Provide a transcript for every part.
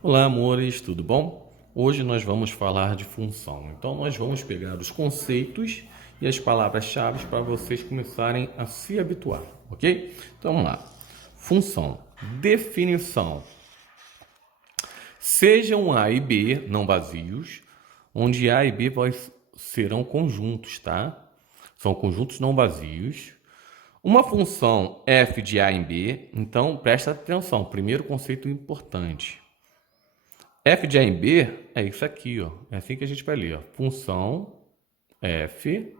Olá, amores, tudo bom? Hoje nós vamos falar de função. Então, nós vamos pegar os conceitos e as palavras-chave para vocês começarem a se habituar, ok? Então, vamos lá. Função. Definição. Sejam A e B não vazios, onde A e B serão conjuntos, tá? São conjuntos não vazios. Uma função f de A em B, então presta atenção, primeiro conceito importante. F de A em B é isso aqui, ó. É assim que a gente vai ler, ó. Função f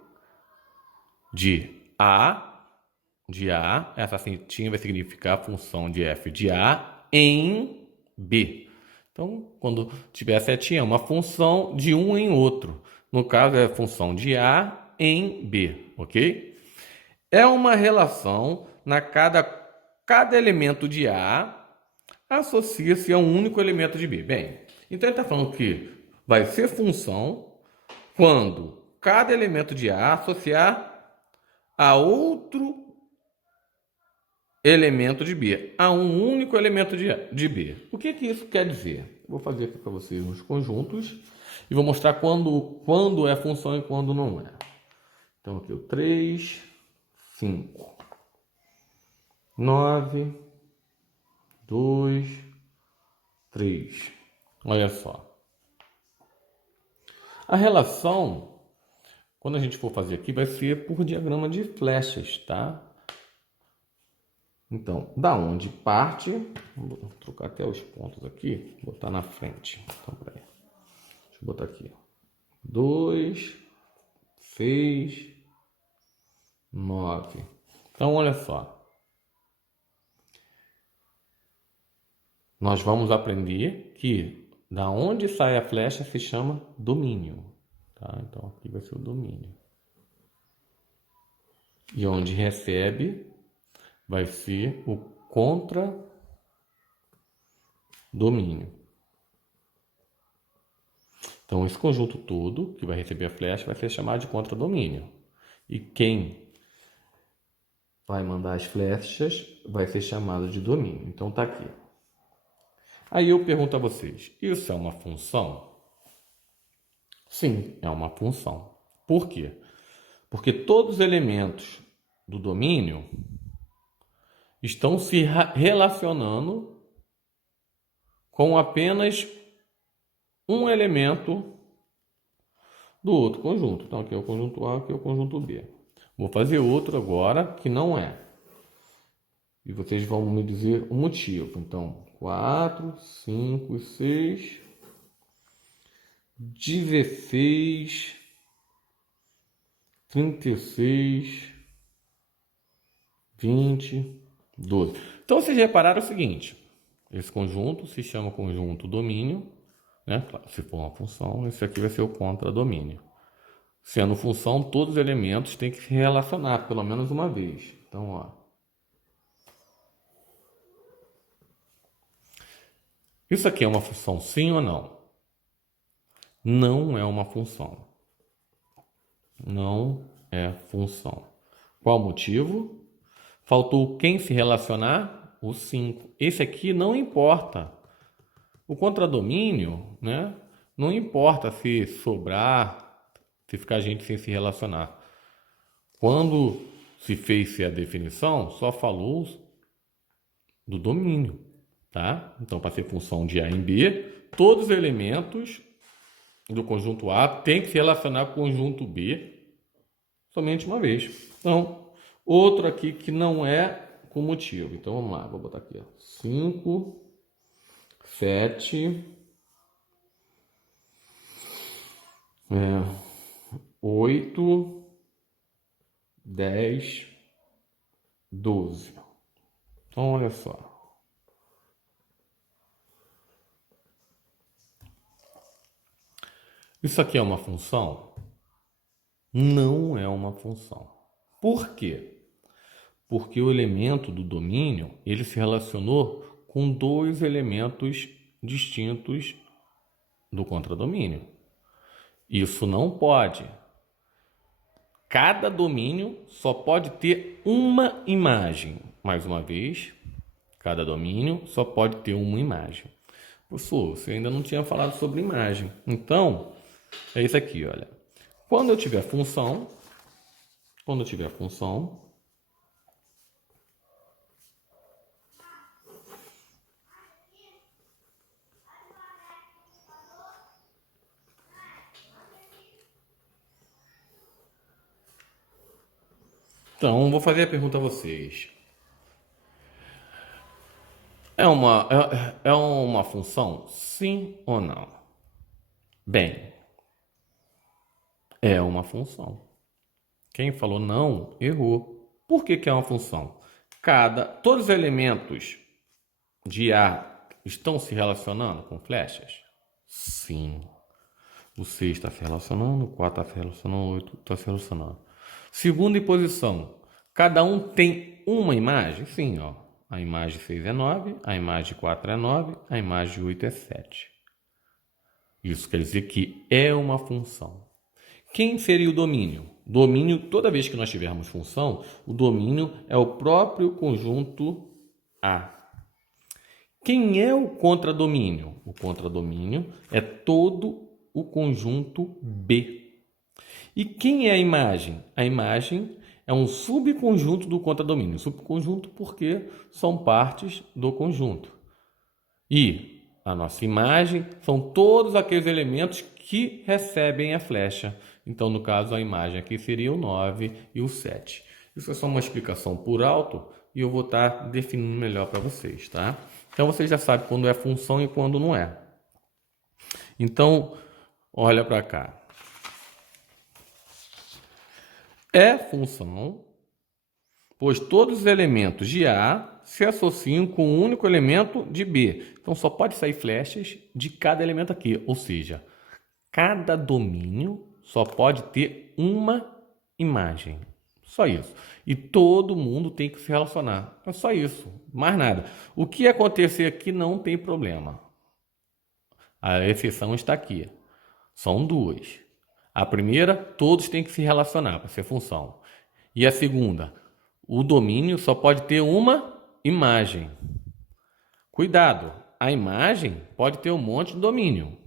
de A, essa setinha vai significar função de f de A em B. Então, quando tiver a setinha, é uma função de um em outro. No caso, é a função de A em B, ok? É uma relação na cada elemento de A associa-se a um único elemento de B. Bem, então ele está falando que vai ser função quando cada elemento de A associar a outro elemento de B, a um único elemento de B. O que isso quer dizer? Vou fazer aqui para vocês uns conjuntos e vou mostrar quando é função e quando não é. Então aqui o 3, 5, 9, 2, 3. Olha só. A relação, quando a gente for fazer aqui, vai ser por diagrama de flechas, tá? Então, da onde parte, vou trocar até os pontos aqui, botar na frente. Então, peraí. Deixa eu botar aqui. 2, 6, 9. Então, olha só. Nós vamos aprender que da onde sai a flecha se chama domínio. Tá? Então, aqui vai ser o domínio. E onde recebe vai ser o contradomínio. Então, esse conjunto todo que vai receber a flecha vai ser chamado de contradomínio. E quem vai mandar as flechas vai ser chamado de domínio. Então, tá aqui. Aí eu pergunto a vocês, isso é uma função? Sim, é uma função. Por quê? Porque todos os elementos do domínio estão se relacionando com apenas um elemento do outro conjunto. Então, aqui é o conjunto A, aqui é o conjunto B. Vou fazer outro agora que não é. E vocês vão me dizer o motivo. Então, 4, 5, 6, 16, 36, 20, 12. Então, vocês repararam o seguinte. Esse conjunto se chama conjunto domínio, né? Claro, se for uma função, esse aqui vai ser o contradomínio. Sendo função, todos os elementos têm que se relacionar pelo menos uma vez. Então, ó. Isso aqui é uma função sim ou não? Não é uma função. Não é função. Qual o motivo? Faltou quem se relacionar? O 5. Esse aqui não importa. O contradomínio, né? Não importa se sobrar, se ficar gente sem se relacionar. Quando se fez a definição, só falou do domínio, tá? Então, para ser função de A em B, todos os elementos do conjunto A têm que se relacionar com o conjunto B somente uma vez. Então, outro aqui que não é com motivo. Então, vamos lá, vou botar aqui, ó. 5, 7, 8, 10, 12. Então, olha só. Isso aqui é uma função? Não é uma função. Por quê? Porque o elemento do domínio, ele se relacionou com dois elementos distintos do contradomínio. Isso não pode. Cada domínio só pode ter uma imagem. Mais uma vez, cada domínio só pode ter uma imagem. Professor, você ainda não tinha falado sobre imagem. Então, é isso aqui, olha. Quando eu tiver função, então vou fazer a pergunta a vocês. É uma função? Sim ou não? Bem, é uma função. Quem falou não, errou. Por que que é uma função? Todos os elementos de A estão se relacionando com flechas? Sim. O 6 está se relacionando, o 4 está se relacionando, o 8 está se relacionando. Segunda posição. Cada um tem uma imagem? Sim, ó. A imagem 6 é 9, a imagem 4 é 9, a imagem 8 é 7. Isso quer dizer que é uma função. Quem seria o domínio? Domínio, toda vez que nós tivermos função, o domínio é o próprio conjunto A. Quem é o contradomínio? O contradomínio é todo o conjunto B. E quem é a imagem? A imagem é um subconjunto do contradomínio. Subconjunto porque são partes do conjunto. E a nossa imagem são todos aqueles elementos que recebem a flecha. Então, no caso, a imagem aqui seria o 9 e o 7. Isso é só uma explicação por alto e eu vou estar definindo melhor para vocês, tá? Então, vocês já sabem quando é função e quando não é. Então, olha para cá. É função, pois todos os elementos de A se associam com um único elemento de B. Então, só pode sair flechas de cada elemento aqui. Ou seja, cada domínio só pode ter uma imagem. Só isso. E todo mundo tem que se relacionar. É só isso. Mais nada. O que acontecer aqui não tem problema. A exceção está aqui. São duas. A primeira, todos têm que se relacionar para ser função. E a segunda, o domínio só pode ter uma imagem. Cuidado, a imagem pode ter um monte de domínio,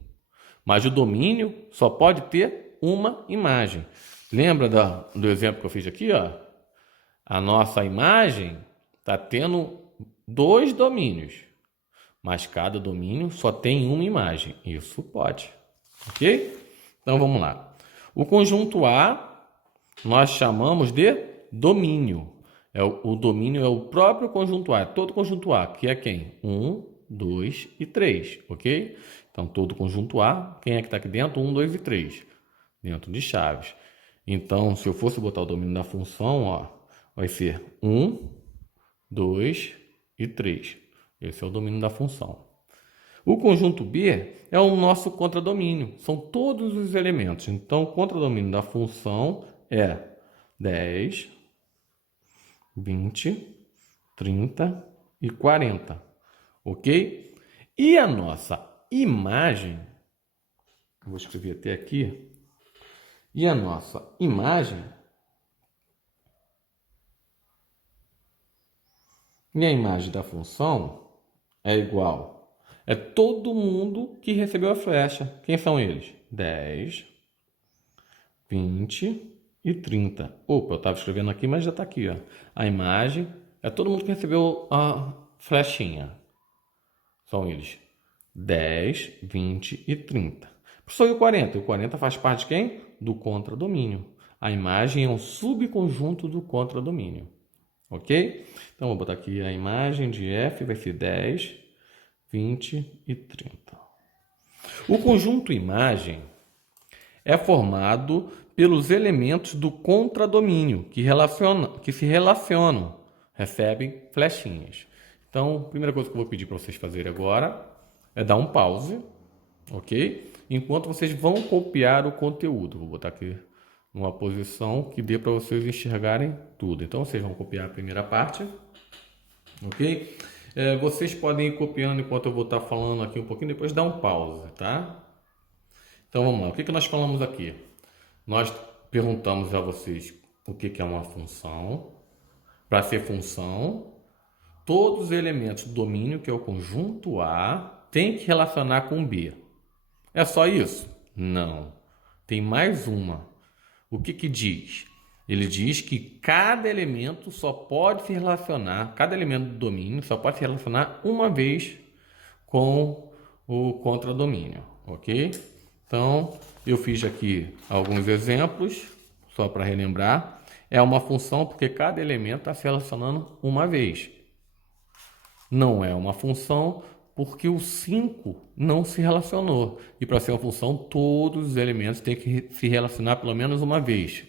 mas o domínio só pode ter uma imagem. Lembra do exemplo que eu fiz aqui? Ó? A nossa imagem está tendo dois domínios, mas cada domínio só tem uma imagem. Isso pode. Ok? Então vamos lá. O conjunto A nós chamamos de domínio. O domínio é o próprio conjunto A, é todo conjunto A, que é quem? 1, 2 e 3, ok? Então, todo conjunto A, quem é que está aqui dentro? 1, 2 e 3, dentro de chaves. Então, se eu fosse botar o domínio da função, ó, vai ser 1, 2 e 3. Esse é o domínio da função. O conjunto B é o nosso contradomínio, são todos os elementos. Então, o contradomínio da função é 10, 20, 30 e 40, ok? E a nossa imagem, vou escrever até aqui, e a nossa imagem, e a imagem da função é igual, é todo mundo que recebeu a flecha. Quem são eles? 10, 20 e 30. Opa, eu estava escrevendo aqui, mas já está aqui, ó. A imagem é todo mundo que recebeu a flechinha. São eles 10, 20 e 30. Professor, e o 40? O 40 faz parte de quem? Do contradomínio. A imagem é um subconjunto do contradomínio. Ok? Então, vou botar aqui a imagem de F, vai ser 10, 20 e 30. O conjunto imagem é formado pelos elementos do contradomínio que se relacionam, recebem flechinhas. Então, a primeira coisa que eu vou pedir para vocês fazerem agora é dar um pause, ok? Enquanto vocês vão copiar o conteúdo. Vou botar aqui numa posição que dê para vocês enxergarem tudo. Então, vocês vão copiar a primeira parte, ok? Vocês podem ir copiando enquanto eu vou estar falando aqui um pouquinho, depois dá um pause, tá? Então, vamos lá. O que nós falamos aqui? Nós perguntamos a vocês o que é uma função. Para ser função, todos os elementos do domínio, que é o conjunto A, tem que relacionar com B. É só isso? Não. Tem mais uma. O que que diz? Ele diz que cada elemento só pode se relacionar, cada elemento do domínio só pode se relacionar uma vez com o contradomínio, ok? Então, eu fiz aqui alguns exemplos, só para relembrar. É uma função porque cada elemento está se relacionando uma vez. Não é uma função porque o 5 não se relacionou. E para ser uma função, todos os elementos têm que se relacionar pelo menos uma vez.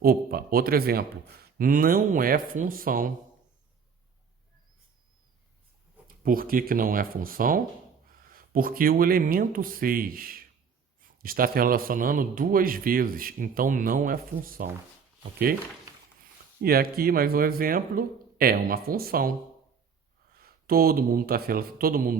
Opa, outro exemplo. Não é função. Por que que não é função? Porque o elemento 6 está se relacionando duas vezes, então não é função, ok? E aqui mais um exemplo, é uma função. Todo mundo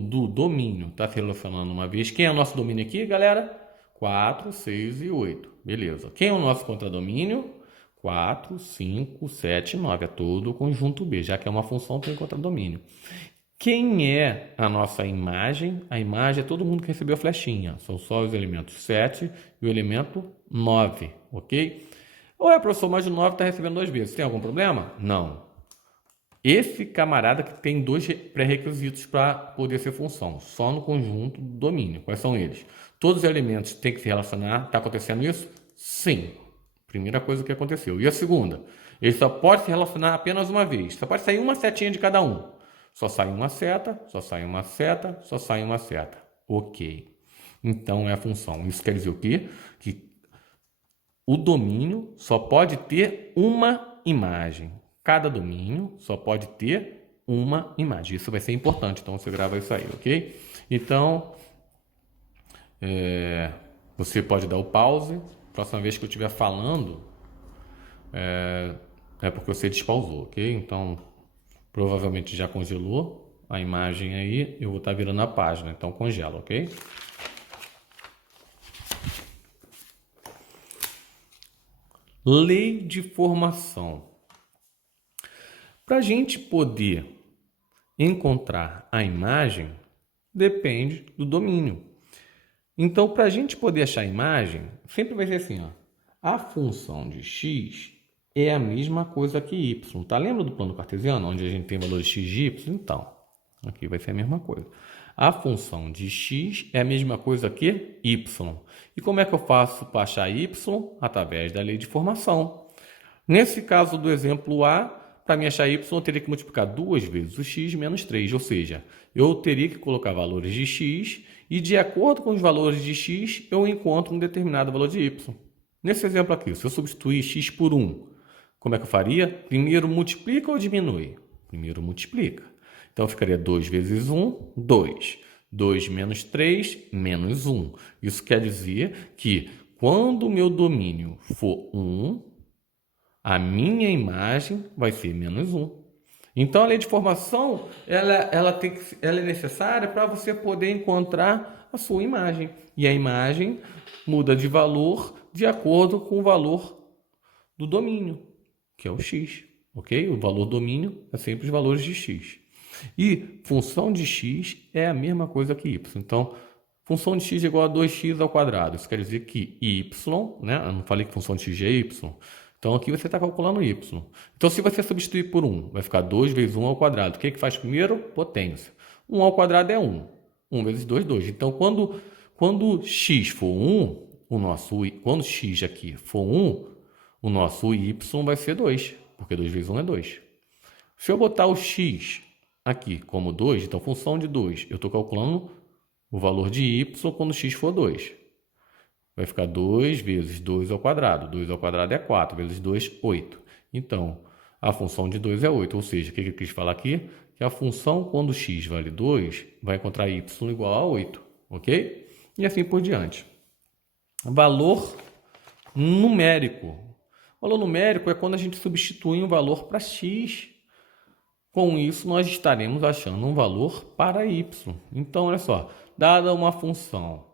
do domínio está se relacionando uma vez. Quem é o nosso domínio aqui, galera? 4, 6 e 8. Beleza. Quem é o nosso contradomínio? 4, 5, 7 e 9. É todo o conjunto B. Já que é uma função, tem contradomínio. Quem é a nossa imagem? A imagem é todo mundo que recebeu a flechinha. São só os elementos 7 e o elemento 9, ok? Ou é professor, mais de 9 está recebendo duas vezes. Tem algum problema? Não. Esse camarada que tem dois pré-requisitos para poder ser função, só no conjunto do domínio. Quais são eles? Todos os elementos têm que se relacionar. Está acontecendo isso? Sim. Primeira coisa que aconteceu. E a segunda? Ele só pode se relacionar apenas uma vez. Só pode sair uma setinha de cada um. Só sai uma seta, só sai uma seta, só sai uma seta. Ok. Então é a função. Isso quer dizer o quê? Que o domínio só pode ter uma imagem. Cada domínio só pode ter uma imagem. Isso vai ser importante, então você grava isso aí, ok? Então, você pode dar o pause. Próxima vez que eu estiver falando, é porque você despausou, ok? Então, provavelmente já congelou a imagem aí. Eu vou estar virando a página, então congela, ok? Lei de formação. Para a gente poder encontrar a imagem, depende do domínio. Então, para a gente poder achar a imagem, sempre vai ser assim, ó. A função de x é a mesma coisa que y. Tá? Lembra do plano cartesiano, onde a gente tem valores x e y? Então, aqui vai ser a mesma coisa. A função de x é a mesma coisa que y. E como é que eu faço para achar y? Através da lei de formação. Nesse caso do exemplo A, para me achar y, eu teria que multiplicar duas vezes o x menos 3. Ou seja, eu teria que colocar valores de x e, de acordo com os valores de x, eu encontro um determinado valor de y. Nesse exemplo aqui, se eu substituir x por 1, como é que eu faria? Primeiro multiplica ou diminui? Primeiro multiplica. Então, ficaria 2 vezes 1, 2. 2 menos 3, menos 1. Isso quer dizer que quando o meu domínio for 1, a minha imagem vai ser menos 1. Então, a lei de formação ela é necessária para você poder encontrar a sua imagem. E a imagem muda de valor de acordo com o valor do domínio, que é o x. Ok? O valor domínio é sempre os valores de x. E função de x é a mesma coisa que y. Então, função de x é igual a 2x ao quadrado. Isso quer dizer que y, né? Eu não falei que função de x é y. Então, aqui você está calculando y. Então, se você substituir por 1, vai ficar 2 vezes 1 ao quadrado. O que faz primeiro? Potência. 1 ao quadrado é 1. 1 vezes 2, 2. Então, quando x for 1, quando x aqui for 1, o nosso y vai ser 2. Porque 2 vezes 1 é 2. Se eu botar o x aqui como 2, então função de 2, eu estou calculando o valor de y quando x for 2. Vai ficar 2 vezes 2 ao quadrado. 2 ao quadrado é 4, vezes 2, 8. Então, a função de 2 é 8. Ou seja, o que eu quis falar aqui? Que a função, quando x vale 2, vai encontrar y igual a 8. Ok? E assim por diante. Valor numérico. Valor numérico é quando a gente substitui um valor para x. Com isso, nós estaremos achando um valor para y. Então, olha só. Dada uma função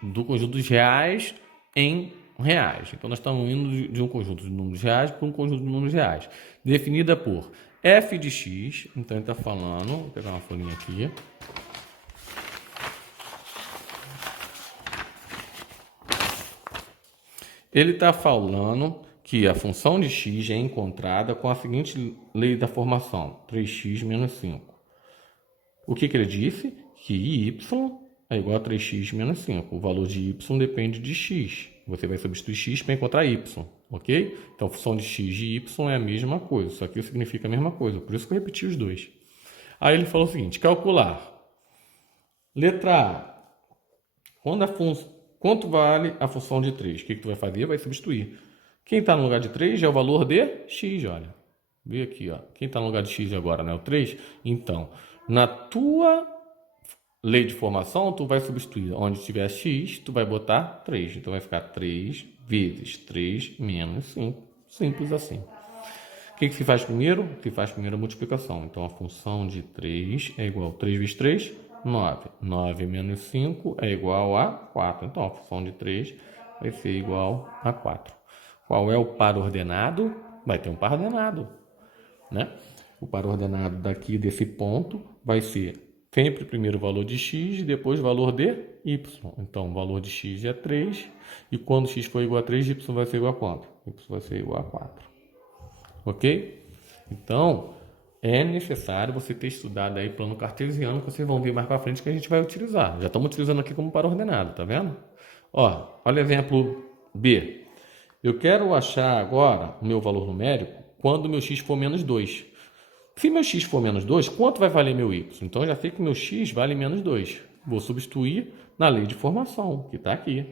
do conjunto dos reais em reais. Então, nós estamos indo de um conjunto de números reais para um conjunto de números reais. Definida por f de x. Então, ele está falando... Vou pegar uma folhinha aqui. Ele está falando que a função de x é encontrada com a seguinte lei da formação, 3x menos 5. O que ele disse? Que y é igual a 3x menos 5. O valor de y depende de x. Você vai substituir x para encontrar y, ok? Então, a função de x e y é a mesma coisa. Isso aqui significa a mesma coisa. Por isso que eu repeti os dois. Aí ele falou o seguinte, calcular. Letra A. Quanto vale a função de 3? O que tu vai fazer? Vai substituir. Quem está no lugar de 3 é o valor de x, olha. Vê aqui, ó. Quem está no lugar de x agora, né? O 3. Então, na tua lei de formação, tu vai substituir. Onde tiver x, tu vai botar 3. Então, vai ficar 3 vezes 3 menos 5. Simples assim. O que se faz primeiro? Se faz primeiro a multiplicação. Então, a função de 3 é igual a 3 vezes 3, 9. 9 menos 5 é igual a 4. Então, a função de 3 vai ser igual a 4. Qual é o par ordenado? Vai ter um par ordenado, né? O par ordenado daqui desse ponto vai ser sempre primeiro o valor de x e depois o valor de y. Então, o valor de x é 3 e quando x for igual a 3, y vai ser igual a quanto? Y vai ser igual a 4. Ok? Então, é necessário você ter estudado aí plano cartesiano, que vocês vão ver mais para frente que a gente vai utilizar. Já estamos utilizando aqui como par ordenado, tá vendo? Ó, olha o exemplo B. Eu quero achar agora o meu valor numérico quando meu x for menos 2. Se meu x for menos 2, quanto vai valer meu y? Então, eu já sei que meu x vale menos 2. Vou substituir na lei de formação, que está aqui.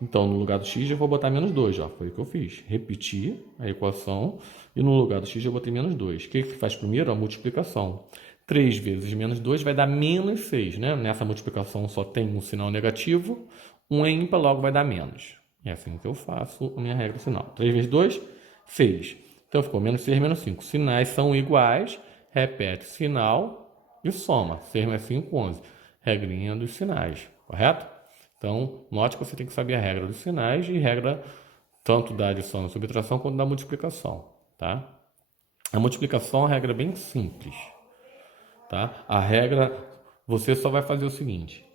Então, no lugar do x, eu vou botar menos 2. Ó, foi o que eu fiz. Repetir a equação e no lugar do x, eu botei menos 2. O que se faz primeiro? A multiplicação. 3 vezes menos 2 vai dar menos 6. Né? Nessa multiplicação só tem um sinal negativo. Um é ímpar, logo vai dar menos. É assim que eu faço a minha regra sinal. 3 vezes 2, 6. Então, ficou menos 6 menos 5. Sinais são iguais, repete sinal e soma. 6 mais 5, 11. Regrinha dos sinais, correto? Então, note que você tem que saber a regra dos sinais e regra tanto da adição e subtração quanto da multiplicação, tá? A multiplicação é uma regra bem simples, tá? A regra, você só vai fazer o seguinte.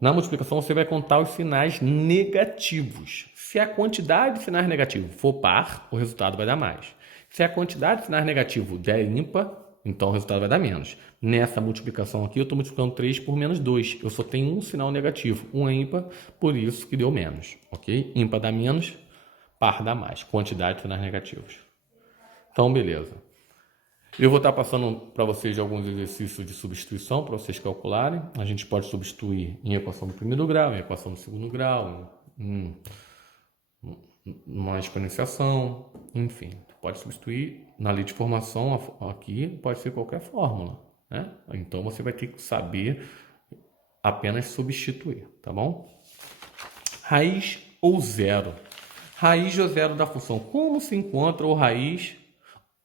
Na multiplicação, você vai contar os sinais negativos. Se a quantidade de sinais negativos for par, o resultado vai dar mais. Se a quantidade de sinais negativos der ímpar, então o resultado vai dar menos. Nessa multiplicação aqui, eu estou multiplicando 3 por menos 2. Eu só tenho um sinal negativo, um é ímpar, por isso que deu menos. Ok? Ímpar dá menos, par dá mais. Quantidade de sinais negativos. Então, beleza. Eu vou estar passando para vocês alguns exercícios de substituição para vocês calcularem. A gente pode substituir em equação do primeiro grau, em equação do segundo grau, em uma exponenciação, enfim. Pode substituir na lei de formação aqui, pode ser qualquer fórmula, né? Então você vai ter que saber apenas substituir, tá bom? Raiz ou zero. Raiz ou zero da função. Como se encontra o raiz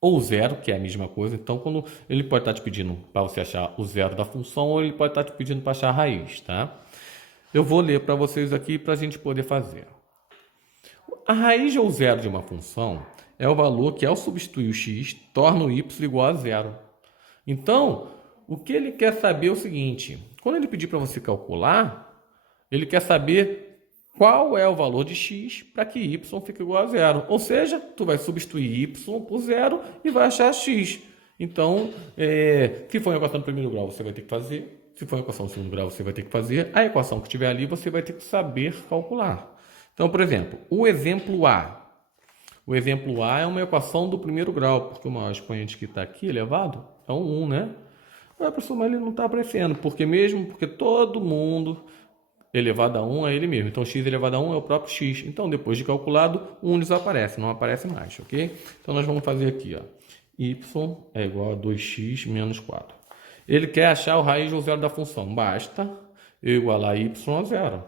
ou zero, que é a mesma coisa. Então, quando ele pode estar te pedindo para você achar o zero da função, ou ele pode estar te pedindo para achar a raiz, tá? Eu vou ler para vocês aqui para a gente poder fazer. A raiz ou zero de uma função é o valor que, ao substituir o x, torna o y igual a zero. Então, o que ele quer saber é o seguinte. Quando ele pedir para você calcular, ele quer saber qual é o valor de x para que y fique igual a zero. Ou seja, tu vai substituir y por zero e vai achar x. Então, se for uma equação do primeiro grau, você vai ter que fazer. Se for uma equação do segundo grau, você vai ter que fazer. A equação que tiver ali, você vai ter que saber calcular. Então, por exemplo, o exemplo A. O exemplo A é uma equação do primeiro grau, porque o maior expoente que está aqui elevado é um 1, né? Professor, mas ele não está aparecendo, porque todo mundo elevado a 1 é ele mesmo. Então, x elevado a 1 é o próprio x. Então, depois de calculado, 1 desaparece, não aparece mais, ok? Então, nós vamos fazer aqui, ó. Y é igual a 2x menos 4. Ele quer achar o raiz ou zero da função. Basta eu igualar y a zero.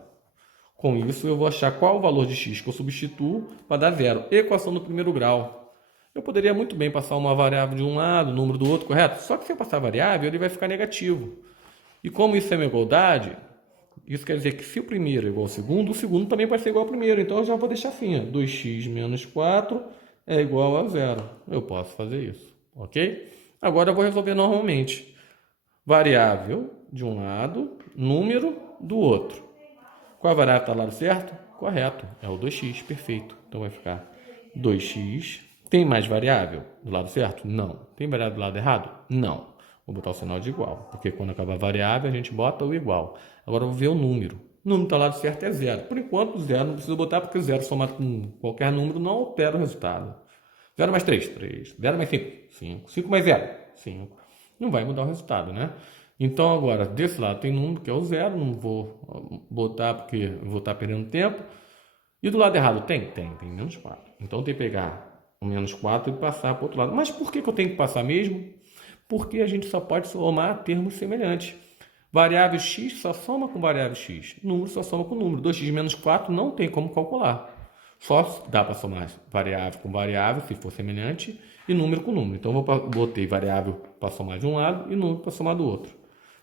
Com isso, eu vou achar qual o valor de x que eu substituo para dar zero. Equação do primeiro grau. Eu poderia muito bem passar uma variável de um lado, o número do outro, correto? Só que se eu passar a variável, ele vai ficar negativo. E como isso é uma igualdade, isso quer dizer que se o primeiro é igual ao segundo, o segundo também vai ser igual ao primeiro. Então, eu já vou deixar assim, ó, 2x menos 4 é igual a zero. Eu posso fazer isso, ok? Agora, eu vou resolver normalmente. Variável de um lado, número do outro. Qual a variável está do lado certo? Correto, é o 2x, perfeito. Então vai ficar 2x. Tem mais variável do lado certo? Não. Tem variável do lado errado? Não. Vou botar o sinal de igual, porque quando acabar a variável a gente bota o igual. Agora eu vou ver o número. O número do lado certo é zero. Por enquanto, zero não precisa botar, porque zero somado com qualquer número não altera o resultado. 0 mais 3, 3. 0 mais 5, 5. 5 mais 0, 5. Não vai mudar o resultado, né? Então, agora, desse lado tem número que é o zero. Não vou botar porque eu vou estar perdendo tempo. E do lado errado tem? Tem menos 4. Então, tem que pegar o menos 4 e passar para o outro lado. Mas por que eu tenho que passar mesmo? Porque a gente só pode somar termos semelhantes. Variável x só soma com variável x. Número só soma com número. 2x menos 4 não tem como calcular. Só dá para somar variável com variável, se for semelhante, e número com número. Então, eu botei variável para somar de um lado e número para somar do outro.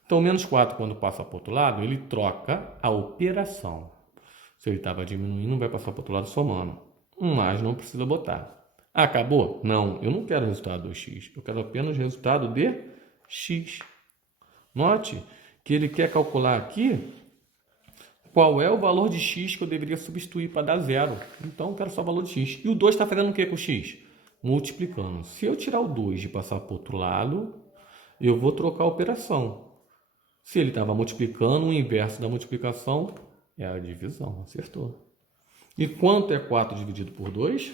Então, menos 4, quando passa para o outro lado, ele troca a operação. Se ele estava diminuindo, vai passar para o outro lado somando. Mas não precisa botar. Acabou? Não, eu não quero o resultado do x. Eu quero apenas o resultado de x. Note que ele quer calcular aqui qual é o valor de x que eu deveria substituir para dar zero. Então, eu quero só o valor de x. E o 2 está fazendo o que com o x? Multiplicando. Se eu tirar o 2 e passar para o outro lado, eu vou trocar a operação. Se ele estava multiplicando, o inverso da multiplicação é a divisão. Acertou. E quanto é 4 dividido por 2?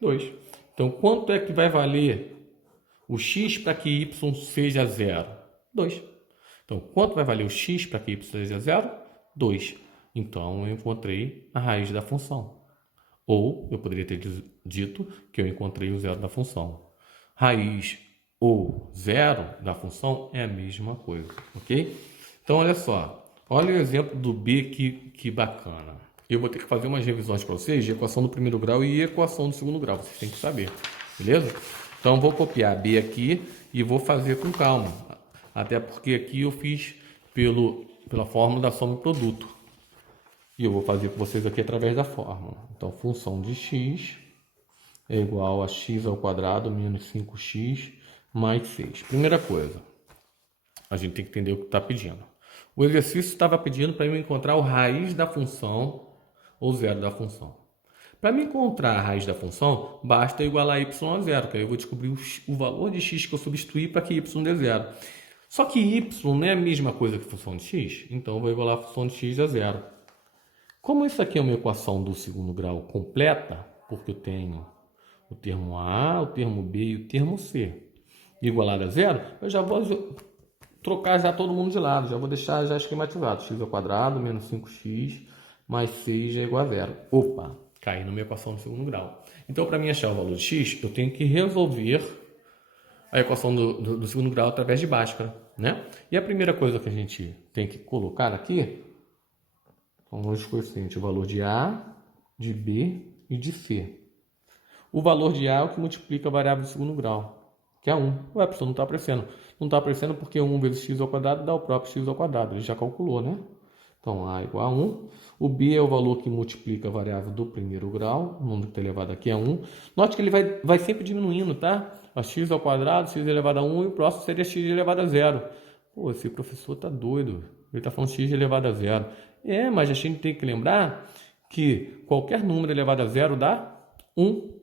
2. Então, quanto é que vai valer o x para que y seja zero? 2. Então, quanto vai valer o x para que y seja zero? 2. Então, eu encontrei a raiz da função. Ou, eu poderia ter dito que eu encontrei o zero da função. Raiz ou zero da função é a mesma coisa, ok? Então, olha só. Olha o exemplo do B que bacana. Eu vou ter que fazer umas revisões para vocês de equação do primeiro grau e equação do segundo grau. Vocês têm que saber, beleza? Então, vou copiar B aqui e vou fazer com calma. Até porque aqui eu fiz pela fórmula da soma e produto. E eu vou fazer com vocês aqui através da fórmula. Então, função de x é igual a x ao quadrado menos 5x mais 6. Primeira coisa, a gente tem que entender o que está pedindo. O exercício estava pedindo para eu encontrar o raiz da função ou zero da função. Para me encontrar a raiz da função, basta igualar y a zero, que aí eu vou descobrir o valor de x que eu substituí para que y dê zero. Só que y não é a mesma coisa que função de x, então eu vou igualar a função de x a zero. Como isso aqui é uma equação do segundo grau completa, porque eu tenho o termo a, o termo b e o termo c igualado a zero, eu já vou trocar já todo mundo de lado, já vou deixar já esquematizado. X ao quadrado menos 5x mais 6 é igual a zero. Opa, caí numa equação do segundo grau. Então, para mim achar o valor de x, eu tenho que resolver a equação do segundo grau através de Bhaskara, né? E a primeira coisa que a gente tem que colocar aqui, então vamos escolher o seguinte, o valor de a, de b e de c. O valor de a é o que multiplica a variável do segundo grau, que é 1. Ué, pessoal, não está aparecendo. Não está aparecendo porque 1 vezes x ao quadrado dá o próprio x ao quadrado. Ele já calculou, né? Então, a igual a 1. O b é o valor que multiplica a variável do primeiro grau. O número que está elevado aqui é 1. Note que ele vai sempre diminuindo, tá? A x ao quadrado, x elevado a 1, e o próximo seria x elevado a 0. Pô, esse professor tá doido. Ele está falando x elevado a 0. É, mas a gente tem que lembrar que qualquer número elevado a 0 dá 1.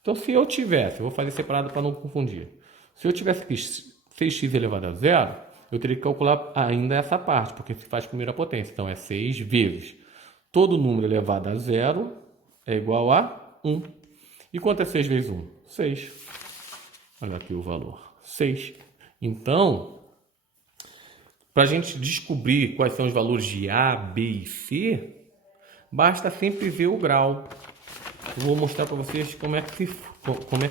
Então, se eu tivesse, eu vou fazer separado para não confundir. Se eu tivesse aqui 6x elevado a 0, eu teria que calcular ainda essa parte, porque se faz primeira potência. Então, é 6 vezes. Todo número elevado a 0 é igual a 1. E quanto é 6 vezes 1? 6. Olha aqui o valor. 6. Então, para a gente descobrir quais são os valores de A, B e C, basta sempre ver o grau. Eu vou mostrar para vocês como é que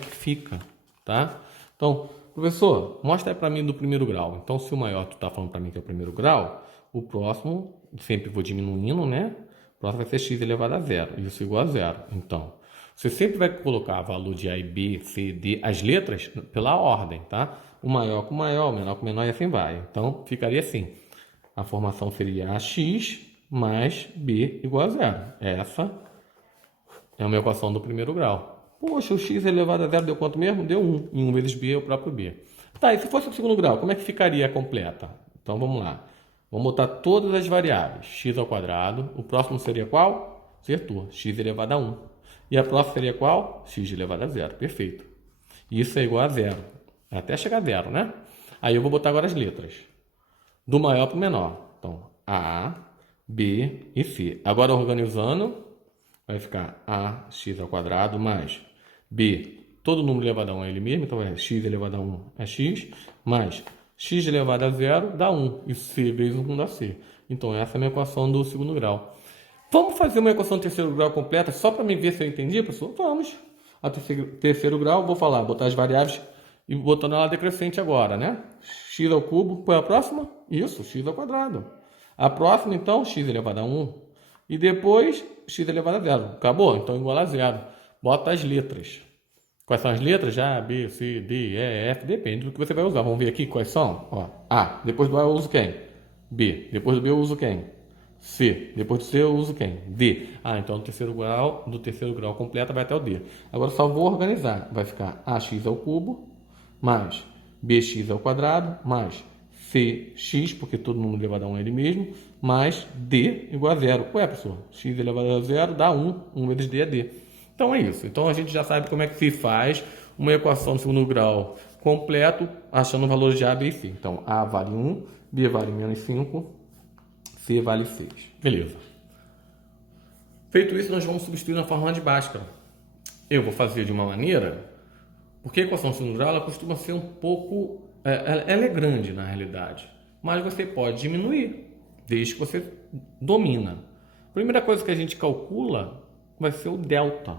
fica, tá? Então, professor, mostra para mim do primeiro grau. Então, se o maior tu está falando para mim que é o primeiro grau, o próximo, sempre vou diminuindo, né? O próximo vai ser x elevado a 0, isso igual a 0. Então, você sempre vai colocar valor de A e B, C, D, as letras pela ordem, tá? O maior com o maior, o menor com o menor e assim vai. Então, ficaria assim. A formação seria AX mais B igual a 0. Essa é uma equação do primeiro grau. Poxa, o x elevado a 0 deu quanto mesmo? Deu 1. E 1 vezes b é o próprio b. Tá, e se fosse o segundo grau, como é que ficaria a completa? Então, vamos lá. Vamos botar todas as variáveis. X ao quadrado. O próximo seria qual? Acertou. X elevado a 1. E a próxima seria qual? X elevado a 0. Perfeito. Isso é igual a 0. Até chegar a 0, né? Aí eu vou botar agora as letras. Do maior para o menor. Então, A, B e C. Agora organizando, vai ficar ax ao quadrado mais b, todo número elevado a 1 é ele mesmo, então é x elevado a 1 é x, mais x elevado a 0 dá 1, e c vezes 1 dá c. Então essa é a minha equação do segundo grau. Vamos fazer uma equação do terceiro grau completa, só para me ver se eu entendi, pessoal? Vamos. A terceiro grau, vou falar, botar as variáveis e botando ela decrescente agora, né? X ao cubo, qual é a próxima? Isso, x ao quadrado. A próxima, então, x elevado a 1. E depois, x elevado a 0. Acabou? Então, igual a 0. Bota as letras. Quais são as letras? A, B, C, D, E, F. Depende do que você vai usar. Vamos ver aqui quais são. Ó, A. Depois do A eu uso quem? B. Depois do B eu uso quem? C. Depois do C eu uso quem? D. Ah, então do terceiro grau completo vai até o D. Agora só vou organizar. Vai ficar ax ao cubo mais bx ao quadrado mais cx, porque todo número elevado a 1 é ele mesmo, mais d igual a 0. Ué, pessoal, x elevado a 0 dá 1. 1 vezes d é d. Então é isso. Então a gente já sabe como é que se faz uma equação de segundo grau completo, achando valores de A, B e C. Então A vale 1, B vale menos 5, C vale 6. Beleza. Feito isso, nós vamos substituir na fórmula de Bhaskara. Eu vou fazer de uma maneira, porque a equação de segundo grau ela costuma ser um pouco... ela é grande na realidade, mas você pode diminuir, desde que você domina. A primeira coisa que a gente calcula vai ser o delta.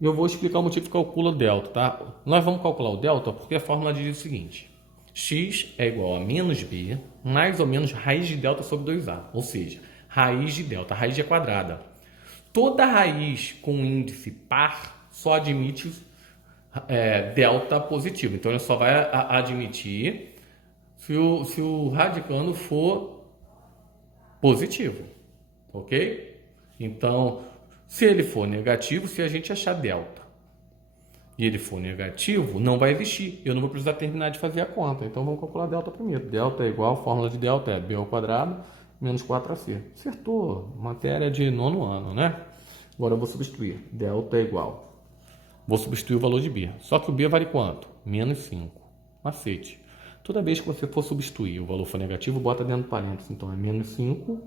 Eu vou explicar o motivo que calcula o delta, tá? Nós vamos calcular o delta porque a fórmula diz o seguinte: x é igual a menos b, mais ou menos raiz de delta sobre 2a. Ou seja, raiz de delta, a raiz é quadrada. Toda raiz com índice par só admite delta positivo. Então, ele só vai admitir se o radicando for positivo. Ok? Então, se ele for negativo, se a gente achar delta e ele for negativo, não vai existir. Eu não vou precisar terminar de fazer a conta. Então, vamos calcular delta primeiro. Delta é igual, a fórmula de delta é b ao quadrado menos 4ac. Acertou. Matéria de nono ano, né? Agora eu vou substituir. Delta é igual. Vou substituir o valor de b. Só que o b vale quanto? Menos 5. Macete. Toda vez que você for substituir o valor for negativo, bota dentro do parênteses. Então, é menos 5.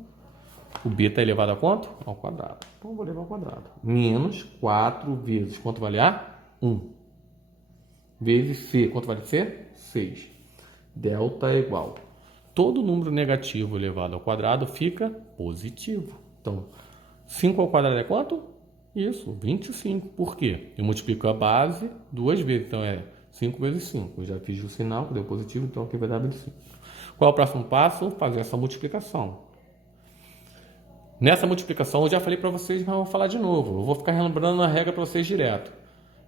O b está elevado a quanto? Ao quadrado. Então, eu vou levar ao quadrado. Menos 4 vezes, quanto vale A? 1. Vezes C. Quanto vale C? 6. Delta é igual. Todo número negativo elevado ao quadrado fica positivo. Então, 5 ao quadrado é quanto? Isso, 25. Por quê? Eu multiplico a base duas vezes. Então, é 5 vezes 5. Eu já fiz o sinal, que deu positivo, então aqui vai dar 25. Qual é o próximo passo? Fazer essa multiplicação. Nessa multiplicação, eu já falei para vocês, mas eu vou falar de novo. Eu vou ficar relembrando a regra para vocês direto.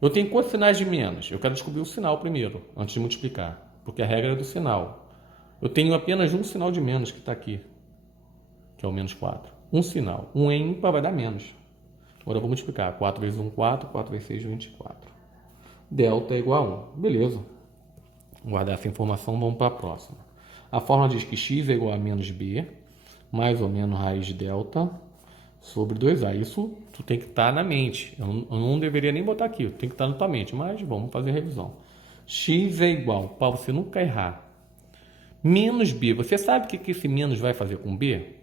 Eu tenho quantos sinais de menos? Eu quero descobrir o sinal primeiro, antes de multiplicar. Porque a regra é do sinal. Eu tenho apenas um sinal de menos que está aqui, que é o menos 4. Um sinal. Um em ímpar vai dar menos. Agora eu vou multiplicar. 4 vezes 1, 4. 4 vezes 6, 24. Delta é igual a 1. Beleza. Vou guardar essa informação, vamos para a próxima. A fórmula diz que x é igual a menos b, mais ou menos raiz de delta, sobre 2a. Isso tu tem que estar na mente. Eu não deveria nem botar aqui, tem que estar na tua mente, mas vamos fazer a revisão. X é igual, para você nunca errar, menos b. Você sabe o que esse menos vai fazer com b?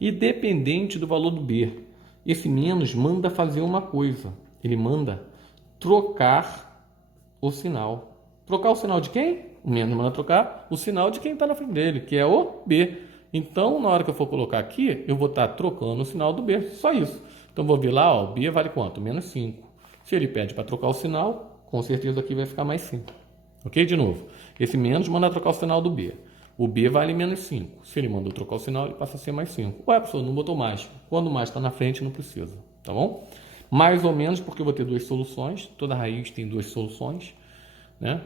Independente do valor do b, esse menos manda fazer uma coisa. Ele manda trocar o sinal. Trocar o sinal de quem? O menos manda trocar o sinal de quem está na frente dele, que é o b. Então, na hora que eu for colocar aqui, eu vou estar trocando o sinal do b. Só isso. Então, vou ver lá, ó, b vale quanto? Menos 5. Se ele pede para trocar o sinal, com certeza aqui vai ficar mais 5. Ok? De novo. Esse menos manda trocar o sinal do b. O b vale menos 5. Se ele mandou trocar o sinal, ele passa a ser mais 5. Ué, professor, não botou mais. Quando mais está na frente, não precisa. Tá bom? Mais ou menos, porque eu vou ter duas soluções. Toda raiz tem duas soluções. Né?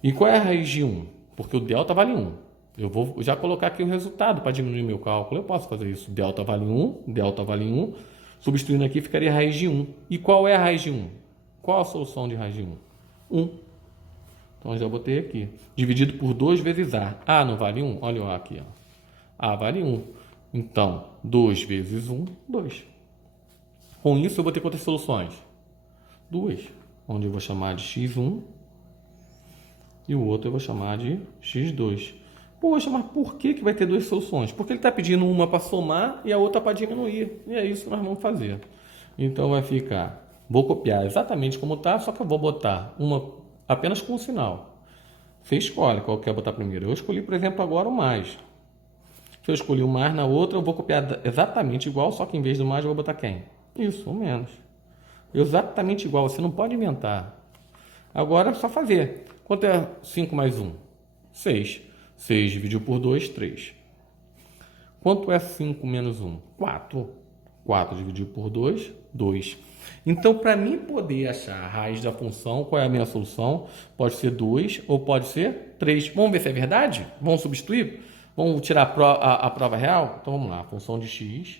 E qual é a raiz de 1? Porque o delta vale 1. Eu vou já colocar aqui o resultado para diminuir meu cálculo. Eu posso fazer isso. Delta vale 1, delta vale 1. Substituindo aqui, ficaria a raiz de 1. E qual é a raiz de 1? Qual a solução de raiz de 1? 1. Então eu já botei aqui. Dividido por 2 vezes A. A não vale 1? Olha o A aqui. Ó. A vale 1. Então, 2 vezes 1, 2. Com isso, eu vou ter quantas soluções? 2. Onde eu vou chamar de x1 e o outro eu vou chamar de x2. Poxa, mas por que vai ter 2 soluções? Porque ele está pedindo uma para somar e a outra para diminuir. E é isso que nós vamos fazer. Então vai ficar... Vou copiar exatamente como está, só que eu vou botar uma apenas com o sinal. Você escolhe qual quer botar primeiro. Eu escolhi, por exemplo, agora o mais. Se eu escolhi o mais na outra, eu vou copiar exatamente igual, só que em vez do mais eu vou botar quem? Isso, o menos. Exatamente igual, você não pode inventar. Agora é só fazer. Quanto é 5 mais 1? 6. 6 dividido por 2, 3. Quanto é 5 menos 1? 4. 4 dividido por 2, 2. Então, para mim poder achar a raiz da função, qual é a minha solução? Pode ser 2 ou pode ser 3. Vamos ver se é verdade? Vamos substituir? Vamos tirar a prova real? Então, vamos lá. A função de x.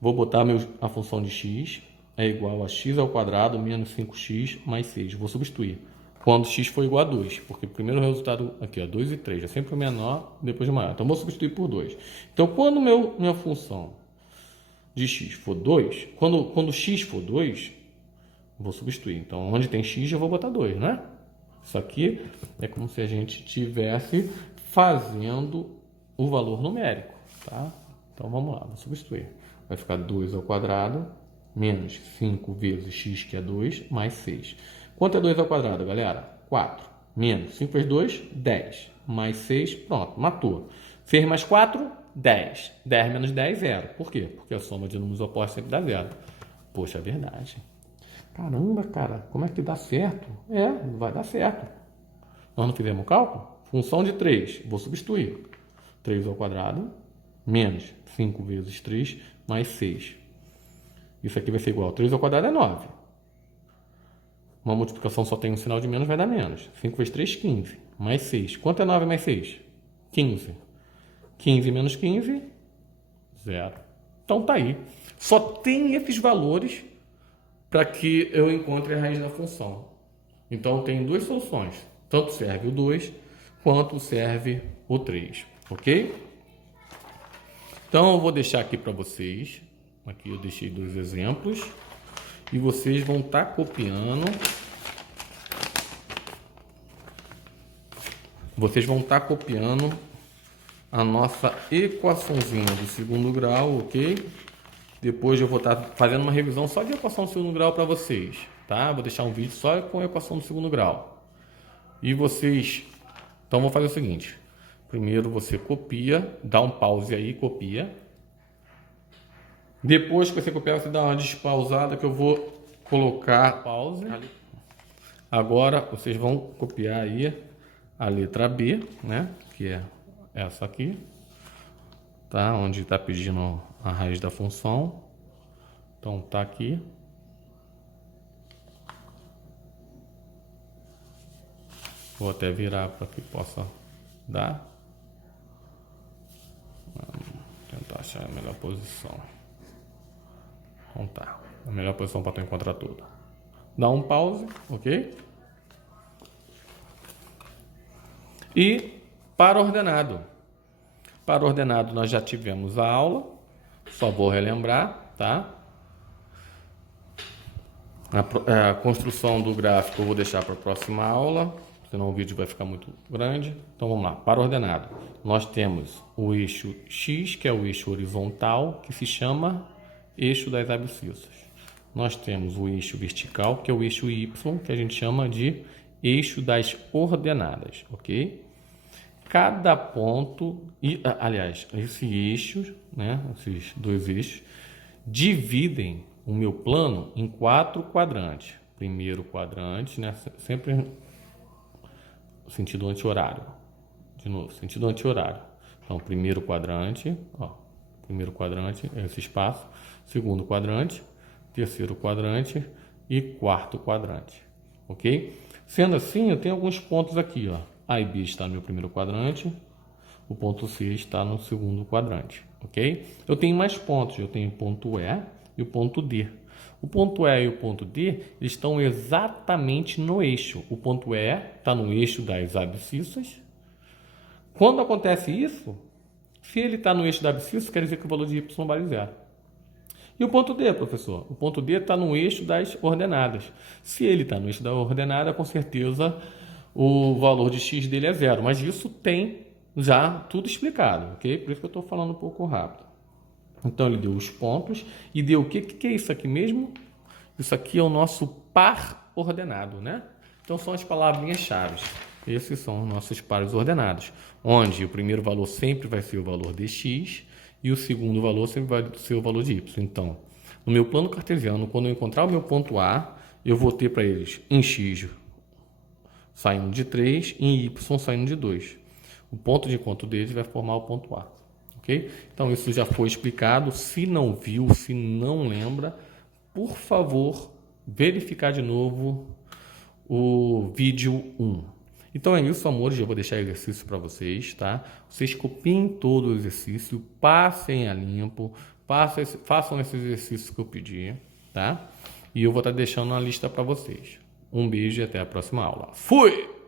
Vou botar a função de x é igual a x ao quadrado menos 5x mais 6. Vou substituir. Quando x for igual a 2, porque o primeiro resultado aqui, ó, 2 e 3, é sempre o menor, depois o maior. Então, vou substituir por 2. Então, quando minha função de x for 2, quando x for 2, vou substituir. Então, onde tem x, eu vou botar 2, né? Isso aqui é como se a gente estivesse fazendo o valor numérico, tá? Então, vamos lá, vou substituir. Vai ficar 2 ao quadrado menos 5 vezes x, que é 2, mais 6. Quanto é 2 ao quadrado, galera? 4. Menos 5 vezes 2, 10. Mais 6, pronto, matou. 6 mais 4, 10. 10 menos 10, 0. Por quê? Porque a soma de números opostos sempre dá 0. Poxa, é verdade. Caramba, cara, como é que dá certo? É, vai dar certo. Nós não fizemos o cálculo? Função de 3, vou substituir. 3 ao quadrado menos 5 vezes 3 mais 6. Isso aqui vai ser igual a 3 ao quadrado é 9. Uma multiplicação só tem um sinal de menos, vai dar menos. 5 vezes 3, 15. Mais 6. Quanto é 9 mais 6? 15. 15 menos 15, 0. Então tá aí. Só tem esses valores para que eu encontre a raiz da função. Então tem 2 soluções. Tanto serve o 2 quanto serve o 3. Ok? Então eu vou deixar aqui para vocês. Aqui eu deixei 2 exemplos. E vocês vão estar copiando. Vocês vão estar copiando a nossa equaçãozinha do segundo grau, ok? Depois eu vou estar fazendo uma revisão só de equação do segundo grau para vocês, tá? Vou deixar um vídeo só com a equação do segundo grau. E vocês... Então, vou fazer o seguinte. Primeiro você copia, dá um pause aí, copia. Depois que você copiar, você dá uma despausada que eu vou colocar pause. Agora, vocês vão copiar aí a letra B, né? Que é essa aqui, tá? Onde está pedindo a raiz da função. Então, tá aqui. Vou até virar para que possa dar. Vamos tentar achar a melhor posição. Então tá, a melhor posição para tu encontrar tudo. Dá um pause, ok? E para ordenado. Para ordenado nós já tivemos a aula. Só vou relembrar, tá? A construção do gráfico eu vou deixar para a próxima aula, senão o vídeo vai ficar muito grande. Então vamos lá, para ordenado. Nós temos o eixo X, que é o eixo horizontal, que se chama eixo das abscissas. Nós temos o eixo vertical, que é o eixo Y, que a gente chama de eixo das ordenadas, ok? Cada ponto, aliás, esses eixos, né, esses 2 eixos, dividem o meu plano em 4 quadrantes. Primeiro quadrante, né, sempre sentido anti-horário. De novo, sentido anti-horário. Então, primeiro quadrante, ó, primeiro quadrante é esse espaço. Segundo quadrante, terceiro quadrante e quarto quadrante, ok? Sendo assim, eu tenho alguns pontos aqui, ó. A e B está no meu primeiro quadrante, o ponto C está no segundo quadrante, ok? Eu tenho mais pontos, eu tenho o ponto E e o ponto D. O ponto E e o ponto D eles estão exatamente no eixo. O ponto E está no eixo das abscissas. Quando acontece isso, se ele está no eixo da abscissa, quer dizer que o valor de y vale zero. E o ponto D, professor? O ponto D está no eixo das ordenadas. Se ele está no eixo da ordenada, com certeza o valor de x dele é zero. Mas isso tem já tudo explicado, ok? Por isso que eu estou falando um pouco rápido. Então ele deu os pontos e deu o que? O que é isso aqui mesmo? Isso aqui é o nosso par ordenado, né? Então são as palavrinhas-chave. Esses são os nossos pares ordenados, onde o primeiro valor sempre vai ser o valor de x e o segundo valor sempre vai ser o valor de y. Então, no meu plano cartesiano, quando eu encontrar o meu ponto A, eu vou ter para eles em x saindo de 3 e em y saindo de 2. O ponto de encontro deles vai formar o ponto A. Okay? Então, isso já foi explicado. Se não viu, se não lembra, por favor, verificar de novo o vídeo 1. Então é isso, amores. Eu vou deixar exercício para vocês, tá? Vocês copiem todo o exercício, passem a limpo, façam esse exercício que eu pedi, tá? E eu vou estar deixando uma lista para vocês. Um beijo e até a próxima aula. Fui!